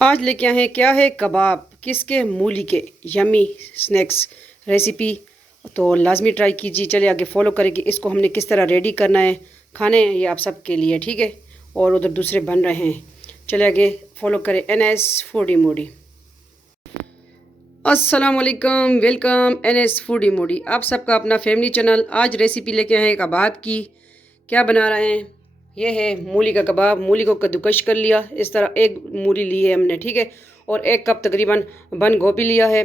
आज लेके आए हैं क्या है कबाब किसके मूली के यमी स्नैक्स रेसिपी। तो लाजमी ट्राई कीजिए। चलिए आगे फॉलो करेंगे इसको हमने किस तरह रेडी करना है। खाने हैं ये आप सबके लिए, ठीक है। और उधर दूसरे बन रहे हैं। चलिए आगे फॉलो करें NS फूडी मूडी। अस्सलाम वालेकुम, वेलकम NS फूडी मूडी। आप सबका अपना फैमिली चैनल। आज रेसिपी लेके आए हैं कबाब की। क्या बना रहे हैं? ये है मूली का कबाब। मूली को कद्दूकश कर लिया, इस तरह एक मूली ली है हमने, ठीक है। और 1 कप तकरीबन बंद गोभी लिया है।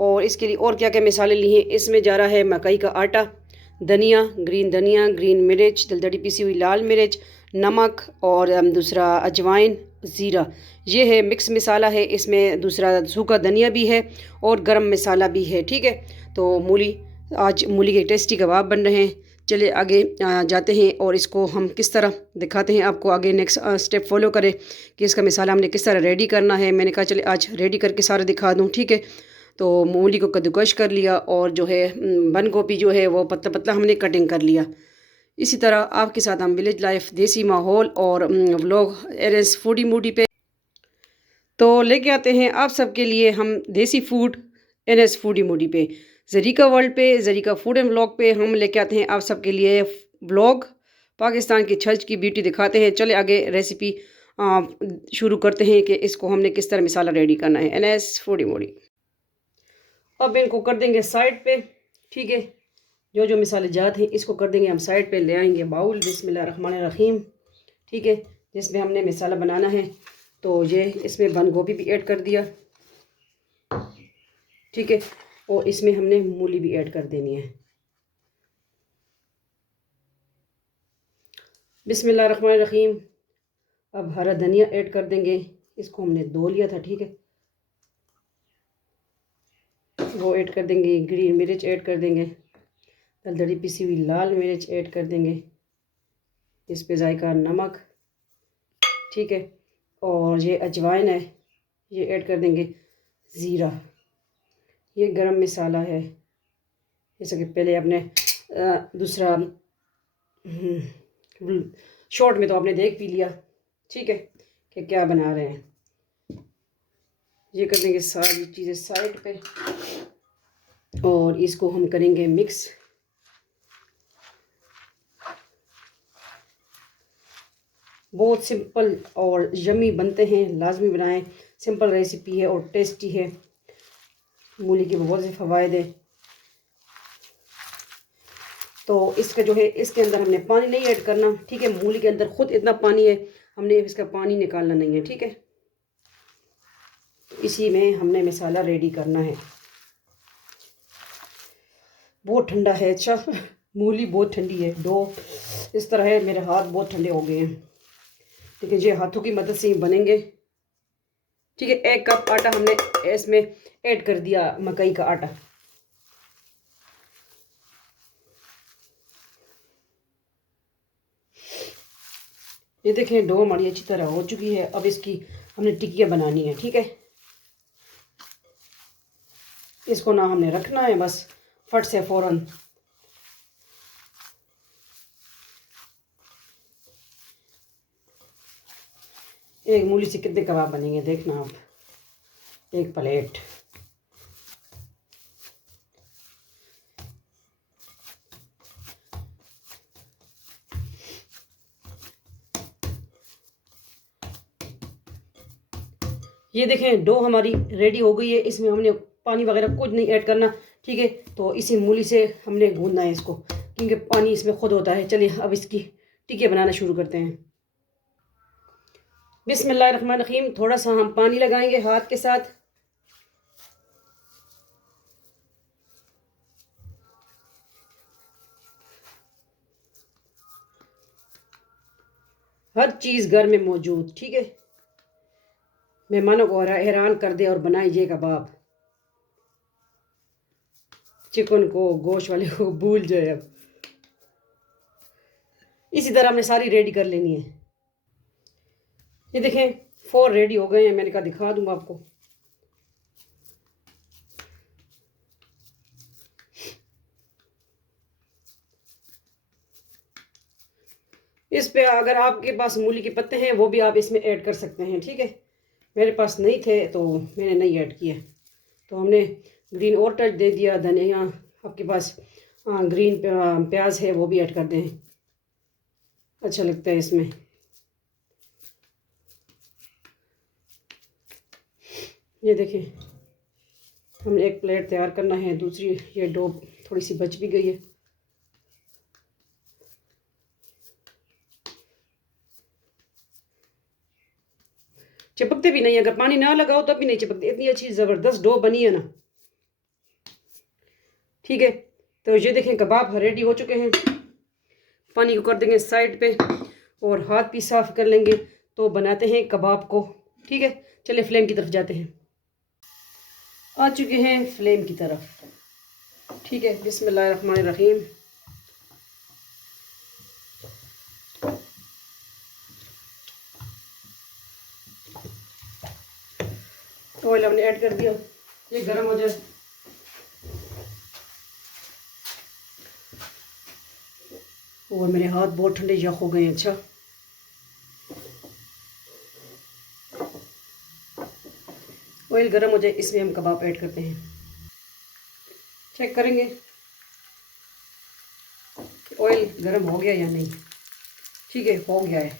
और इसके लिए और क्या क्या मसाले लिए हैं, इसमें जा रहा है मकई का आटा, धनिया, ग्रीन मिर्च, दलदली पिसी हुई लाल मिर्च, नमक और दूसरा अजवाइन, ज़ीरा। ये है मिक्स मसाला है। इसमें दूसरा सूखा धनिया भी है और गरम मसाला भी है, ठीक है। तो आज मूली के टेस्टी कबाब बन रहे हैं। चलिए आगे जाते हैं और इसको हम किस तरह दिखाते हैं आपको। आगे नेक्स्ट स्टेप फॉलो करें कि इसका मसाला हमने किस तरह रेडी करना है। मैंने कहा चलिए आज रेडी करके सारा दिखा दूँ, ठीक है। तो मूली को कद्दूकश कर लिया और जो है बंद गोभी जो है वो पतला पतला हमने कटिंग कर लिया। इसी तरह आपके साथ हम विलेज लाइफ, देसी माहौल और व्लॉग NS फूडी मूडी पे तो लेके आते हैं आप सबके लिए हम देसी फूड NS फूडी मूडी पे, जरीका वर्ल्ड पे, जरीका फूड एंड व्लॉग पे हम लेके आते हैं आप सबके लिए व्लॉग। पाकिस्तान की छज की ब्यूटी दिखाते हैं। चले आगे रेसिपी शुरू करते हैं कि इसको हमने किस तरह मसाला रेडी करना है NS फूडी मूडी। अब इनको कर देंगे साइड पे, ठीक है। जो जो मिसाले जात हैं इसको कर देंगे हम साइड पे। ले आएंगे बाउल, बिस्मिल्लाहिर्रहमानिर्रहीम, ठीक है, जिसमें हमने मिसाला बनाना है। तो ये इसमें बंद गोभी भी ऐड कर दिया, ठीक है। और इसमें हमने मूली भी ऐड कर देनी है। बिस्मिल्लाहिर्रहमानिर्रहीम। अब हरा धनिया ऐड कर देंगे। इसको हमने धो लिया था, ठीक है। वो ऐड कर देंगे। ग्रीन मिर्च ऐड कर देंगे। दलदली पिसी हुई लाल मिर्च ऐड कर देंगे। इस पे जायका नमक, ठीक है। और ये अजवाइन है, ये ऐड कर देंगे। ज़ीरा, ये गरम मसाला है। जैसे कि पहले आपने दूसरा शॉर्ट में तो आपने देख भी लिया, ठीक है, कि क्या बना रहे हैं। ये कर देंगे सारी चीज़ें साइड पे और इसको हम करेंगे मिक्स। बहुत सिंपल और यम्मी बनते हैं, लाजमी बनाएं। सिंपल रेसिपी है और टेस्टी है। मूली के बहुत से फ़वाइद हैं। तो इसका जो है इसके अंदर हमने पानी नहीं ऐड करना, ठीक है। मूली के अंदर खुद इतना पानी है, हमने इसका पानी निकालना नहीं है, ठीक है। इसी में हमने मसाला रेडी करना है। बहुत ठंडा है, अच्छा मूली बहुत ठंडी है। दो इस तरह है, मेरे हाथ बहुत ठंडे हो गए हैं, ठीक है। ये हाथों की मदद से ही बनेंगे, ठीक है। 1 कप आटा हमने इसमें ऐड कर दिया, मकई का आटा। ये देखें डो हमारी अच्छी तरह हो चुकी है। अब इसकी हमने टिक्कियाँ बनानी है, ठीक है। इसको ना हमने रखना है बस फट से फ़ौरन। एक मूली से कितने कबाब बनेंगे देखना आप। एक प्लेट, ये देखें डो हमारी रेडी हो गई है। इसमें हमने पानी वगैरह कुछ नहीं ऐड करना, ठीक है। तो इसी मूली से हमने गूंदना है इसको, क्योंकि पानी इसमें खुद होता है। चलिए अब इसकी टिक्कियाँ बनाना शुरू करते हैं। बिस्मिल्लाहिर्रहमानिर्रहीम। थोड़ा सा हम पानी लगाएंगे हाथ के साथ। हर चीज़ घर में मौजूद, ठीक है। मेहमानों को हैरान कर दे और बनाए ये कबाब। चिकन को, गोश्त वाले को भूल जाए। अब इसी तरह हमने सारी रेडी कर लेनी है। ये देखें 4 रेडी हो गए हैं। मैंने कहा दिखा दूंगा आपको। इस पे अगर आपके पास मूली के पत्ते हैं वो भी आप इसमें ऐड कर सकते हैं, ठीक है। मेरे पास नहीं थे तो मैंने नहीं ऐड किया। तो हमने ग्रीन और टच दे दिया। धनिया आपके पास ग्रीन प्याज है वो भी ऐड कर दें, अच्छा लगता है इसमें। ये देखें, हमने एक प्लेट तैयार करना है। दूसरी ये डो थोड़ी सी बच भी गई है। चिपकते भी नहीं, अगर पानी ना लगाओ तब भी नहीं चिपकते। इतनी अच्छी ज़बरदस्त डो बनी है ना। ठीक है, तो ये देखें कबाब रेडी हो चुके हैं। पानी को कर देंगे साइड पे और हाथ भी साफ कर लेंगे। तो बनाते हैं कबाब को। ठीक है, चलिए फ्लेम की तरफ जाते हैं। आ चुके हैं फ्लेम की तरफ। ठीक है, बिस्मिल्लाहिर्रहमानिर्रहीम। ऑयल हमने ऐड कर दिया, ये गर्म हो जाए। और मेरे हाथ बहुत ठंडे यख हो गए हैं। अच्छा, ऑयल गर्म हो जाए, इसमें हम कबाब ऐड करते हैं। चेक करेंगे ऑयल गर्म हो गया या नहीं। ठीक है, हो गया है।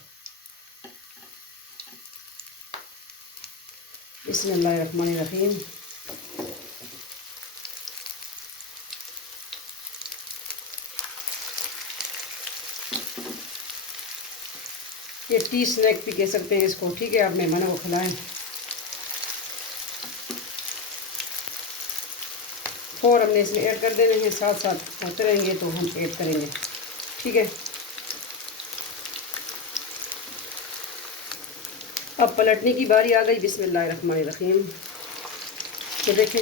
बिस्मिल्लाहिर्रहमानिर्रहीम। ये टी स्नैक भी कह सकते हैं इसको। ठीक है, आप मेहमानों को खिलाएं। और हमने इसमें ऐड कर देने हैं, साथ साथ होते रहेंगे तो हम ऐड करेंगे। ठीक है, अब पलटने की बारी आ गई। बिस्मिल्लाहिर्रहमानिर्रहीम। ये देखें,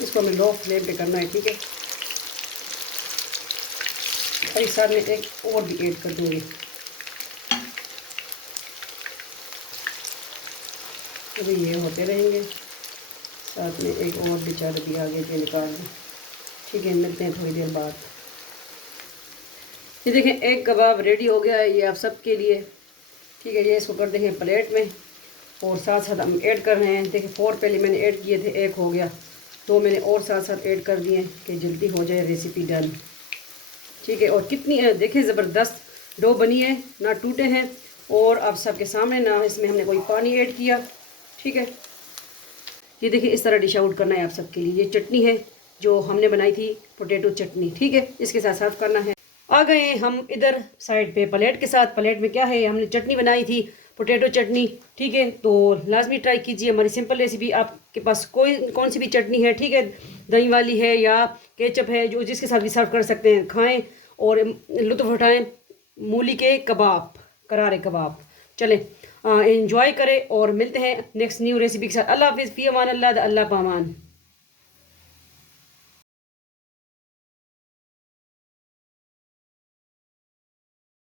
इसको हमें लो फ्लेम पे करना है। ठीक है, और इस साथ में एक और भी ऐड कर दूँगी। अभी ये होते रहेंगे, साथ में एक और भी चार भी आगे जो निकाल दें। ठीक है, मिलते हैं थोड़ी देर बाद। ये देखें, एक कबाब रेडी हो गया है, ये आप सबके लिए। ठीक है, ये इसको कर देंगे प्लेट में। और साथ साथ हम ऐड कर रहे हैं। देखिए 4 पहले मैंने ऐड किए थे, एक हो गया, तो मैंने और साथ साथ ऐड कर दिए कि जल्दी हो जाए रेसिपी डन। ठीक है, और कितनी देखिए ज़बरदस्त डो बनी है, ना टूटे हैं। और आप सबके सामने, ना इसमें हमने कोई पानी ऐड किया। ठीक है, ये देखिए इस तरह डिश आउट करना है आप सबके लिए। ये चटनी है जो हमने बनाई थी, पोटैटो चटनी। ठीक है, इसके साथ सर्व करना है। आ गए हम इधर साइड पे प्लेट के साथ। प्लेट में क्या है, हमने चटनी बनाई थी, पोटैटो चटनी। ठीक है, तो लाजमी ट्राई कीजिए हमारी सिंपल रेसिपी। आपके पास कोई कौन सी भी चटनी है, ठीक है, दही वाली है या केचप है, जो जिसके साथ भी सर्व कर सकते हैं। खाएं और लुत्फ़ उठाएं मूली के कबाब, करारे कबाब। चलें, एंजॉय करें और मिलते हैं नेक्स्ट न्यू रेसिपी के साथ। अल्लाह हाफिज़, फ़ी अमान अल्लाह, अल्लाह पामान।